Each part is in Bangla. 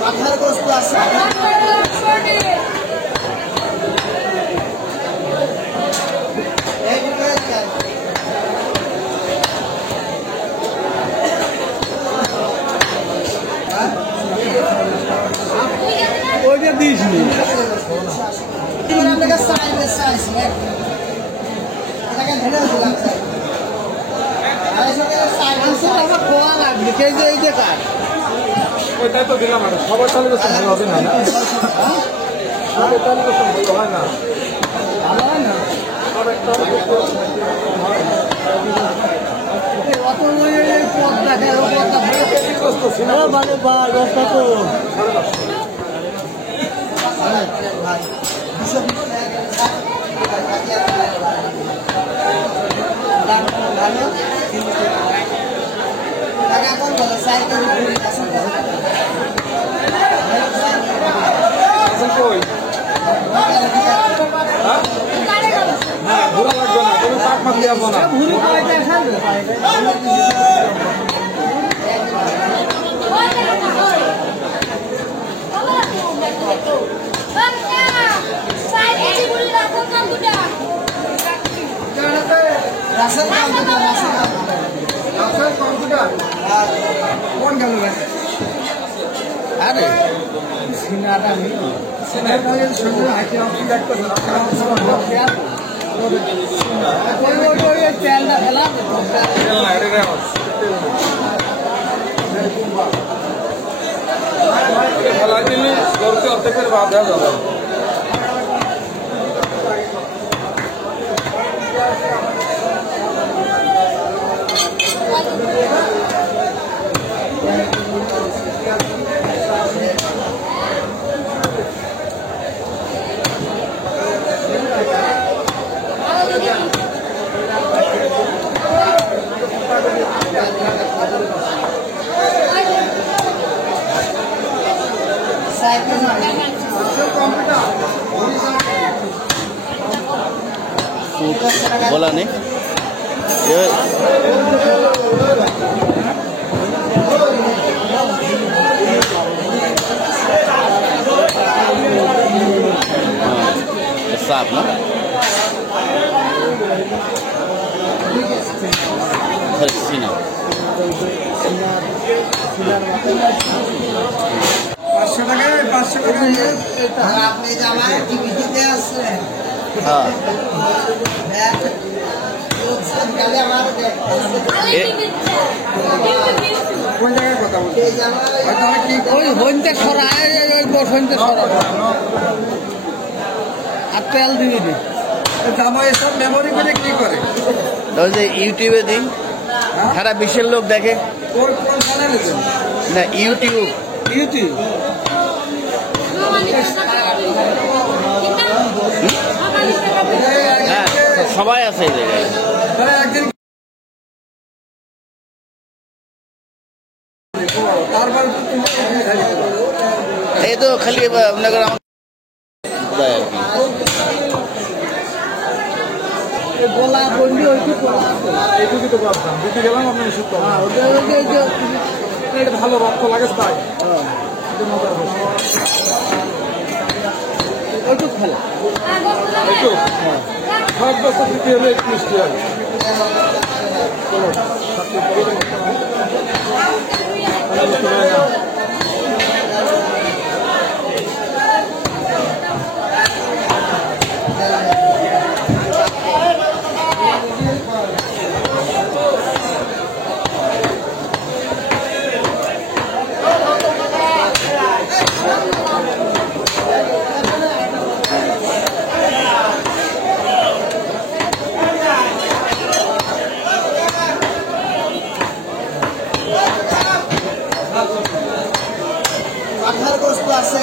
পাঠার গোস্ত আছে ওইটা দিস নি খোয়া লাগবে কে যে এই যে কাজ ওইটাই তো দিলাম না সবার চালু করতে ভালো হবে না সবার চালু করতে ভালো হয় না ভালো হয় না অত পথ দেখে মানে বা রাস্তা তো ভুল লাগবে না তুমি পাক মাছ দিয়ে না ভুল কোন গেল আরে সিনাটা নেই সিনাটা সঙ্গে হাঁটি হাঁটি দেখতে তেলটা ফেলা খেলা দিলে গরুকে অর্ধেকের বাধা যাবে बोला नहीं साफ ना सीना 500 টাকায় 500 টাকা আপনি জামাই টিভিতে আছে हाँ কোন জায়গায় কথা বলছি ওই হইতে সরায় ওই বোট হইতে সরায় আর তেল দিবি দি জামাই এসব মেমোরি করে কি করে यूट्यूबे दी सारा विशेष लोग देखे কোন চ্যানেলে ना यूट्यूब ইউটিউব हाँ सबाई আছে এই জায়গায় একদিন তারপর এই তো খালি নগর গোলা বন্ডি ওইটি গোলা এইটুকু তো ভাবতাম দিতে গেলাম আপনি ওষুধ পাবেন এটা ভালো রক্ত লাগে তাই ওইটু খেলা একটু সব বছর দিতে হলে একটু মিষ্টি হবে পাঠার গোস্ত আছে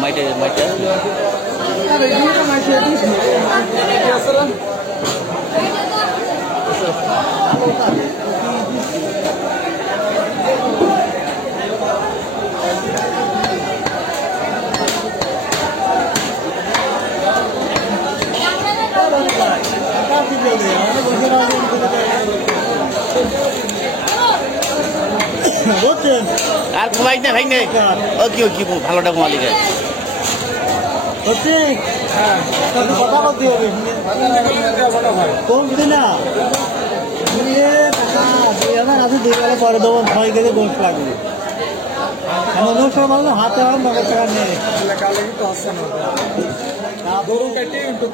মাইটে মাইটে আরে এইটা মাইছে দিস কি আসলে আর ঘুমাই না ভাই নেই ও কি ভালোটা ঘুমালি যায় কথা বলতে হবে কমছে না আছে 2 বেলা পরে দেবো 6 কেজি গোল লাগবে অনেক সময় বললো হাতে আমার 9 টাকা নেই কালে কিন্তু আসছে না গরু কেটে কিন্তু